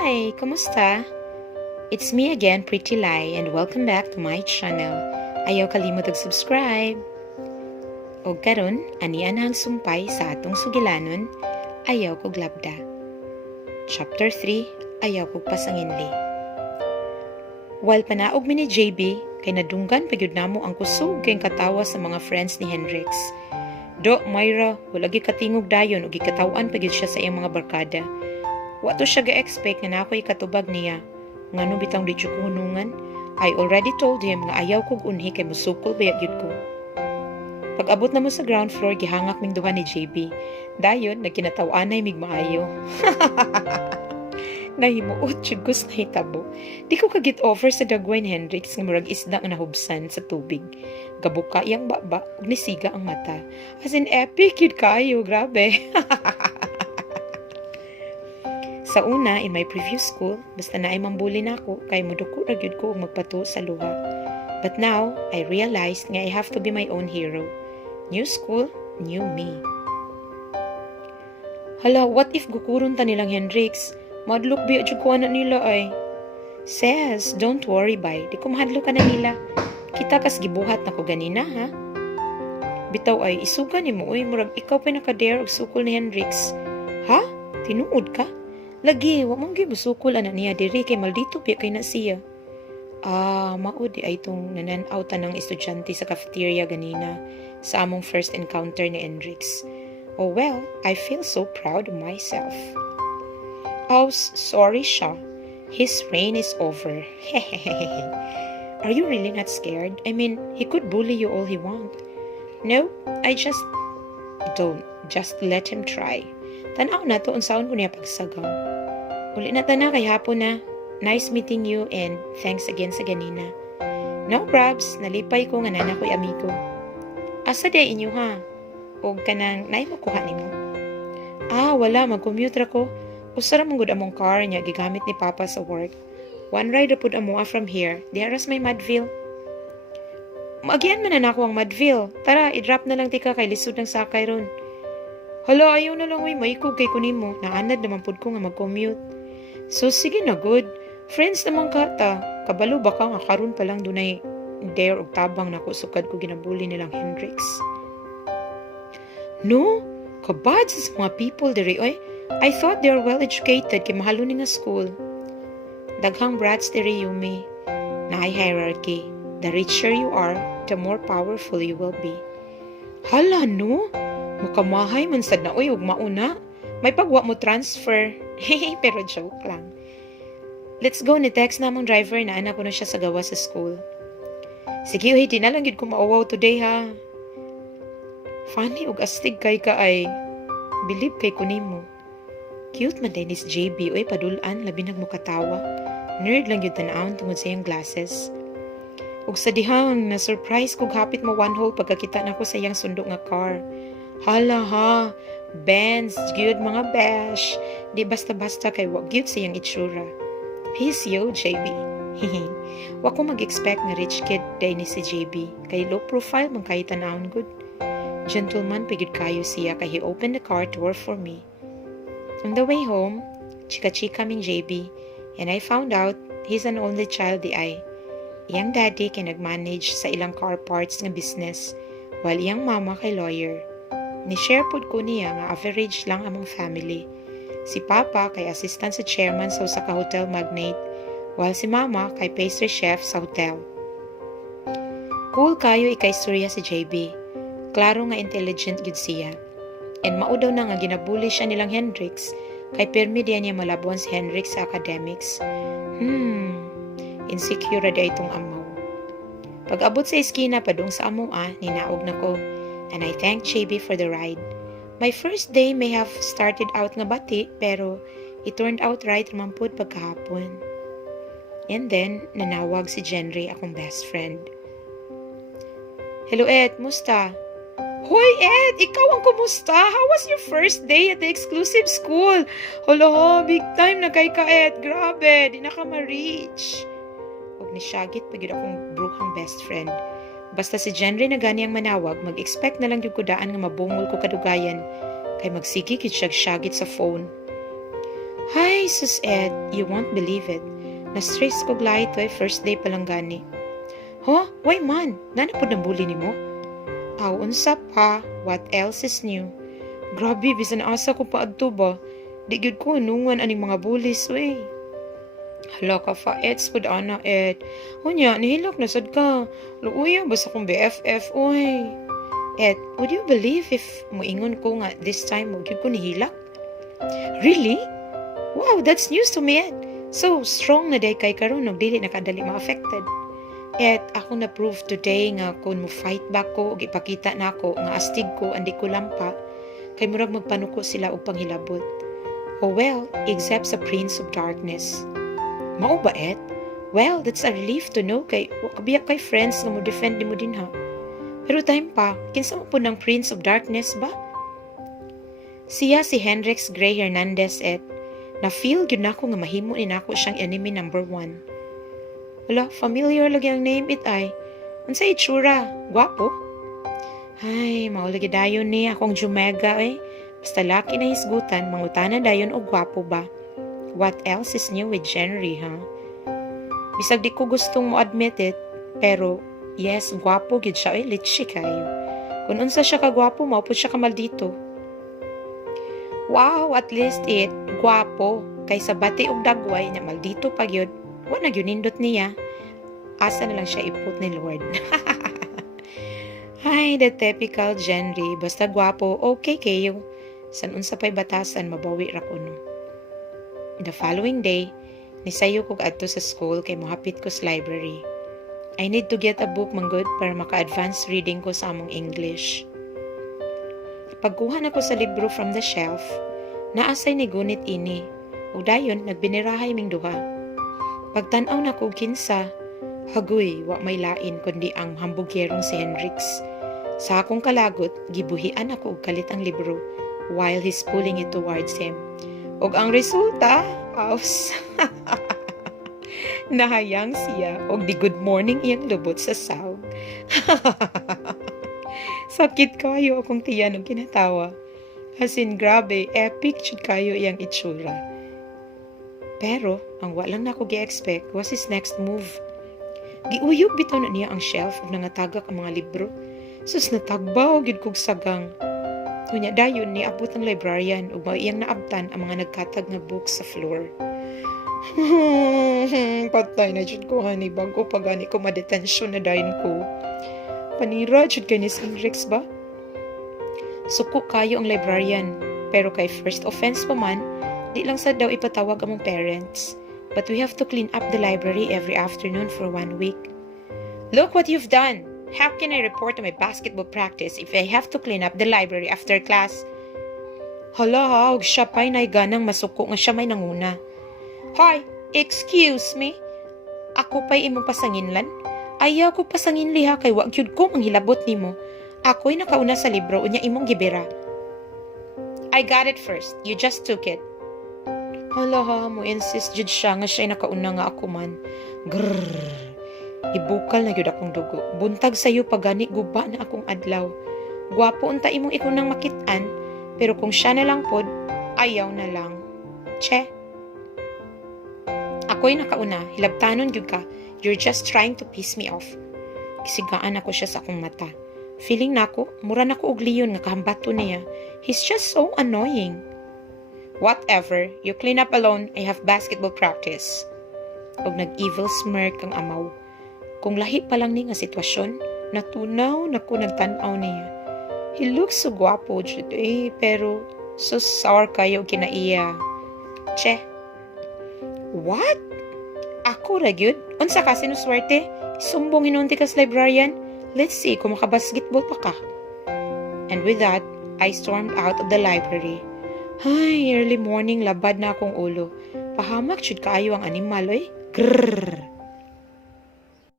Hi! Kumusta? It's me again, Pretty Lai, and welcome back to my channel. Ayaw kalimot subscribe. O karon, anian ang sumpay sa atong sugilanon, Ayaw kog LABDA. Chapter 3, Ayaw kog Pasanginli. While panaog mi ni JB, kay nadunggan pagyud namo ang kusog kay katawa sa mga friends ni Hendrix. Do, Myra, walagi katingog dayon ug gikatawan pagyud siya sa iyang mga barkada. Wato siya ga-expect nga nakoy katubag niya. Ngano bitang di ko hunungan? I already told him nga ayaw kog unhi kay musukol bayag yun ko. Pag-abot na mo sa ground floor, gihangak ming duha ni JB. Dayon, nagkinatawanay mig maayo. Nahimuot jud ko sa mahitabo. Di ko kagit offer sa dagway ni Hendrix nga murag isda nga nahubsan sa tubig. Gabuka iyang baba ug nisiga ang mata. As in epic yun kayo, grabe. Sa una, in my previous school, basta na ay mambuli na ako, kay muduko ra gyud ko og magpato sa luha. But now, I realized nga I have to be my own hero. New school, new me. Hala, what if gukurun ta nilang Hendrix? Madlok biya jud ko anak nila ay. Says, don't worry bay, di ko mahadlo ka na nila. Kita kas gibuhat na ko ganina, ha? Bitaw ay, isuga ni mo, uy, murag ikaw pa naka-dare og sukol ni Hendrix. Ha? Tinuod ka? Lagi, wa mong gibusukol ana niya diri kay maldito piya kay na siya. Maudi ay itong nanan-outan ng estudyante sa cafeteria ganina sa among first encounter ni Hendrix. Oh well, I feel so proud of myself. Oh, sorry siya. His reign is over. Are you really not scared? I mean, he could bully you all he want. No, I just don't. Just let him try. Tanaw na to unsaon ko niya pagsagaw. Uli na tana kay hapon na. Nice meeting you and thanks again sa ganina. No probs, nalipay ko nga nana ko'y amigo. Asa day inyo ha? O kanang naay mo kuha nimo? Wala, mag-commute ra ko. Usara mong good among car niya gigamit ni Papa sa work. One ride pud amo from here. Diaras may Madville. Magian man na ako ang Madville. Tara, i-drop na lang tika kay lisod ng sakay ron. Hala, ayaw na lang may maikog kay kunin mo. Naanad naman pud ko nga mag-commute. So, sige na good. Friends naman ka ta. Kabalo ba ka nga karon pa lang dunay dare og tabang na sukad ko ginabuli nilang Hendrix. No? Kabad sa mga people diri oy. I thought they were well educated kay mahalo ni nga school. Daghang brats diri Yumi. Naay hierarchy. The richer you are, the more powerful you will be. Hala no? Makamahay man sad na oy ug mauna. May pagwa mo transfer. Pero joke lang. Let's go, ni-text na mong driver na anak ko na siya sa gawa sa school. Sige, di na lang yun ko mauwaw today ha. Funny ug astig kay ka ay. Believe kay kunin mo. Cute man din is JB. Uy, padulaan, labi nagmukatawa. Nerd lang yun tanawon tungod sa iyang glasses. Ug sa dihang, na-surprise kog hapit mo one hole pagkakita na ko sa iyang sundok nga car. Hala ha. Benz, good mga besh. Di basta-basta kay wag gyud sa iyang itsura. Peace yo, JB. Wa ko mag-expect nga rich kid day ni si JB. Kay low profile man kay tanawon good. Gentleman pigid kayo siya kay he opened the car door for me. On the way home, chika-chika ming JB and I found out he's an only child di ay. Iyang daddy kay nag-manage sa ilang car parts nga business while iyang mama kay lawyer. Ni-share pod ko niya nga average lang among family. Si Papa kay assistant sa chairman sa usa ka hotel magnate, while si Mama kay pastry chef sa hotel. Cool kayo ikay istorya si JB. Klaro nga intelligent gid siya. And mao daw na nga ginabuli siya nilang Hendrix, kay permi diya niya malabuan si Hendrix sa academics. Insecure ra day itong amaw. Pag-abot sa eskina padung sa amo ninaog na ko. And I thank JB for the ride. My first day may have started out nga bati, pero it turned out right naman po pagkahapon. And then, nanawag si Jenry, akong best friend. Hello Ed, musta? Hoy Ed, ikaw ang kumusta? How was your first day at the exclusive school? Hala, big time na kay ka Ed. Grabe, di na ka ma-reach. Huwag ni Shagit pagid akong bruhang best friend. Basta si Jenry na ganiyang manawag, mag-expect na lang yung kudaan nga mabungol ko kadugayan, kay magsigi kit siyag-syagit sa phone. Hi, sus Ed, you won't believe it. Na-stress ko glay to first day palang gani. Ho? Why man? Nana po nabuli ni mo? Aw, unsa pa? What else is new? Grabe, bisan asa ko pa adto ba? Di gyud ko nungan aning mga bulis, wey. Hala ka fa, Eds pud ana, Ed. Unya, nihilak na sad ka. Luuya, basta kong BFF, oy. Ed, would you believe if moingon ko nga this time mo gyud ko nihilak? Really? Wow, that's news to me, Ed. So, strong na day kay karon, dili nakadali ma-affected. Ed, ako na-prove today nga kung mo-fight back ko, o ipakita na ako, nga astig ko, andi ko lampa, kay murag magpanuko sila upang hilabot. Oh well, except sa Prince of Darkness. Mao ba, Ed? Well, that's a relief to know kay kabiyak kay friends nga mo defend mo din ha. Pero time pa, kinsa mo po ng Prince of Darkness ba? Siya si Hendrix Gray Hernandez, Ed. Na-feel yun ako nga mahimo ni nako siyang enemy number 1. Wala, familiar lagi ang name it ay. Unsa itsura? Gwapo? Ay, maulagi dayon ni akong jumega eh. Basta laki na hisgutan, mangutana dayon o gwapo ba? What else is new with Henry, ha? Bisag di ko gustong mo admit it, pero yes, gwapo gid siya, litsi kayo. Kung unsa siya kagwapo, maupod siya kamaldito. Wow, at least it, gwapo. Kaysa bati og dagway na maldito pag yun, wala gyud nindot niya. Asa na lang siya ipot ni Lord. Ay, the typical Henry, basta gwapo, okay kayo. San unsa pay batasan, mabawi ra ko no. The following day, nisayo ko adto sa school kay mohapit ko sa library. I need to get a book manggod para maka-advance reading ko sa among English. Pagkuha na ko sa libro from the shelf, naasay ni gunit ini. Ug dayon nagbinirahay ming duha. Pagtan-aw na ko kinsa, hagoy wa may lain kundi ang hambugerong si Hendrix. Sa akong kalagot, gibuhian ako og kalit ang libro while he's pulling it towards him. Og ang resulta, aus. Nahayang siya og di good morning iyang lubot sa sahog. Sakit kayo akong tiyan og kinatawa. As in, grabe, epic chud kayo iyang itsura. Pero, ang walang na ako gi-expect was his next move. Giuyog bitaw na niya ang shelf ug nangatagak ang mga libro. Sus natagbaw gid kog sagang. Unya dayon ni abot ang librarian ug maiyang naabtan ang mga nagkatag nga books sa floor. Patay na jud ko hani bago pa gani ko madetensyon na dayon ko. Panira jud kay ni Hendrix ba? Suko kayo ang librarian, pero kay first offense pa man, di lang sad daw ipatawag among parents. But we have to clean up the library every afternoon for 1 week. Look what you've done! How can I report on my basketball practice if I have to clean up the library after class? Hala ha, og siya pa'y naiganang masuko nga siya may nanguna. Hoy, excuse me? Ako pa'y imong pasanginlan? Ayaw ko pasanginli ha, kay wag yun ko manghilabot nimo. Ako'y nakauna sa libro, unya imong gibera. I got it first, you just took it. Hala ha, mo insist jud siya nga siya'y nakauna nga ako man. Grrrr. Ibukal na gyud akong dugo. Buntag sayo pagani guba na akong adlaw. Gwapo unta imong ikunang makitaan, pero kung siya na lang pod, ayaw na lang. Che. Ako'y nakauna, hilabtanon gyud ka. You're just trying to piss me off. Kisigaan ako siya sa akong mata. Feeling nako, mura nako og leon nga kahambato niya. He's just so annoying. Whatever, you clean up alone. I have basketball practice. Og nag-evil smirk ang amaw. Kung lahi pa lang ni nga sitwasyon, natunaw na ko nagtanaw niya. He looks so guwapo jud pero so sour kayo kinaiya. Che. What? Ako ra gyud? Unsa ka sinuswerte? Sumbong hinunti ka sa librarian? Let's see kung makabasketball pa ka. And with that, I stormed out of the library. Ay, early morning labad na akong ulo. Pahamak jud kaayo ang animal, oy. Grrrr.